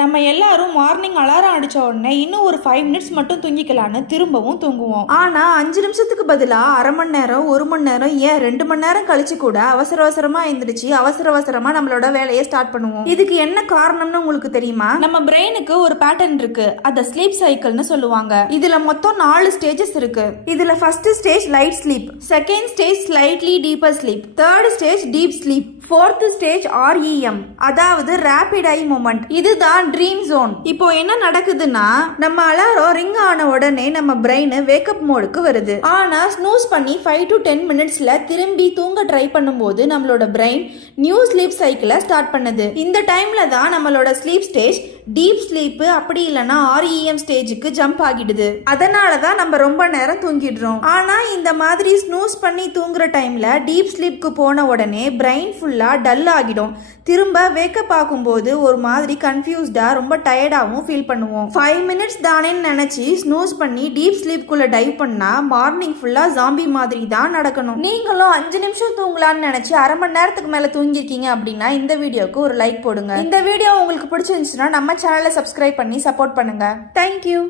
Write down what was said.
நம்ம எல்லாரும் morning alarm அடிச்ச உடனே இன்னும் ஒரு 5 மினிட்ஸ் மட்டும் தூங்கிக்கலான்னு திரும்பவும் தூங்குவோம். ஆனா 5 நிமிஷத்துக்கு பதிலா அரை மணி நேரம், 1 மணி நேரம், ஏன் 2 மணி நேரம் கழிச்சு கூட அவசர அவசரமா எந்திரிச்சு அவசரமா நம்மளோட வேலையை ஸ்டார்ட் பண்ணுவோம். இதுக்கு என்ன காரணம்னு உங்களுக்கு தெரியுமா? நம்ம பிரெயினுக்கு ஒரு பேட்டர்ன் இருக்கு, அத ஸ்லீப் சைக்கிள்னு சொல்லுவாங்க. இதுல மொத்தம் 4 ஸ்டேஜஸ் இருக்கு. இதுல first stage light sleep, second stage slightly deeper sleep, third stage deep sleep, fourth stage REM அதாவது ரேபிட் ஐ மூமெண்ட். இதுதான் ட்ரீம் ஜோன். இப்போ என்ன நடக்குதுன்னா, நம்ம அலாரம் ரிங் ஆன உடனே நம்ம பிரெயின் வேக்கப் மோடுக்கு வருது. ஆனா ஸ்னூஸ் பண்ணி 5 to 10 மினிட்ஸ்ல திரும்பி தூங்க ட்ரை பண்ணும்போது நம்மளோட பிரெயின் நியூ ஸ்லீப் சைக்கிளை ஸ்டார்ட் பண்ணுது. இந்த டைம்ல தான் நம்மளோட ஸ்லீப் ஸ்டேஜ் டீப் ஸ்லீப் அப்படி இல்லைன்னா REM ஸ்டேஜுக்கு ஜம்ப் ஆகிடுது. அதனால தான் நம்ம ரொம்ப நேரம் தூங்கிடுறோம். ஆனா இந்த மாதிரி ஸ்னூஸ் பண்ணி தூங்குற டைம்ல டீப் ஸ்லீப்க்கு போன உடனே பிரெயின் ஃபுல்லா டல் ஆகிடும். திரும்ப வேக்கப் ஆகும்போது ஒரு மாதிரி கன்ஃபியூஸ்டா ரொம்ப டயர்டாகவும் ஃபீல் பண்ணுவோம். 5 மினிட்ஸ் தானேன்னு நினைச்சு ஸ்னூஸ் பண்ணி டீப் ஸ்லீப்குள்ள டைவ் பண்ணா மார்னிங் ஃபுல்லா ஜாம்பி மாதிரி தான் நடக்கணும். நீங்களும் 5 நிமிஷம் தூங்கலான்னு நினைச்சு அரை மணி நேரத்துக்கு மேல தூங்கிருக்கீங்க அப்படின்னா இந்த வீடியோக்கு ஒரு லைக் போடுங்க. இந்த வீடியோ உங்களுக்கு பிடிச்சிருந்துச்சுன்னா நம்ம சேனலை சப்ஸ்கிரைப் பண்ணி சப்போர்ட் பண்ணுங்க. தேங்க்யூ.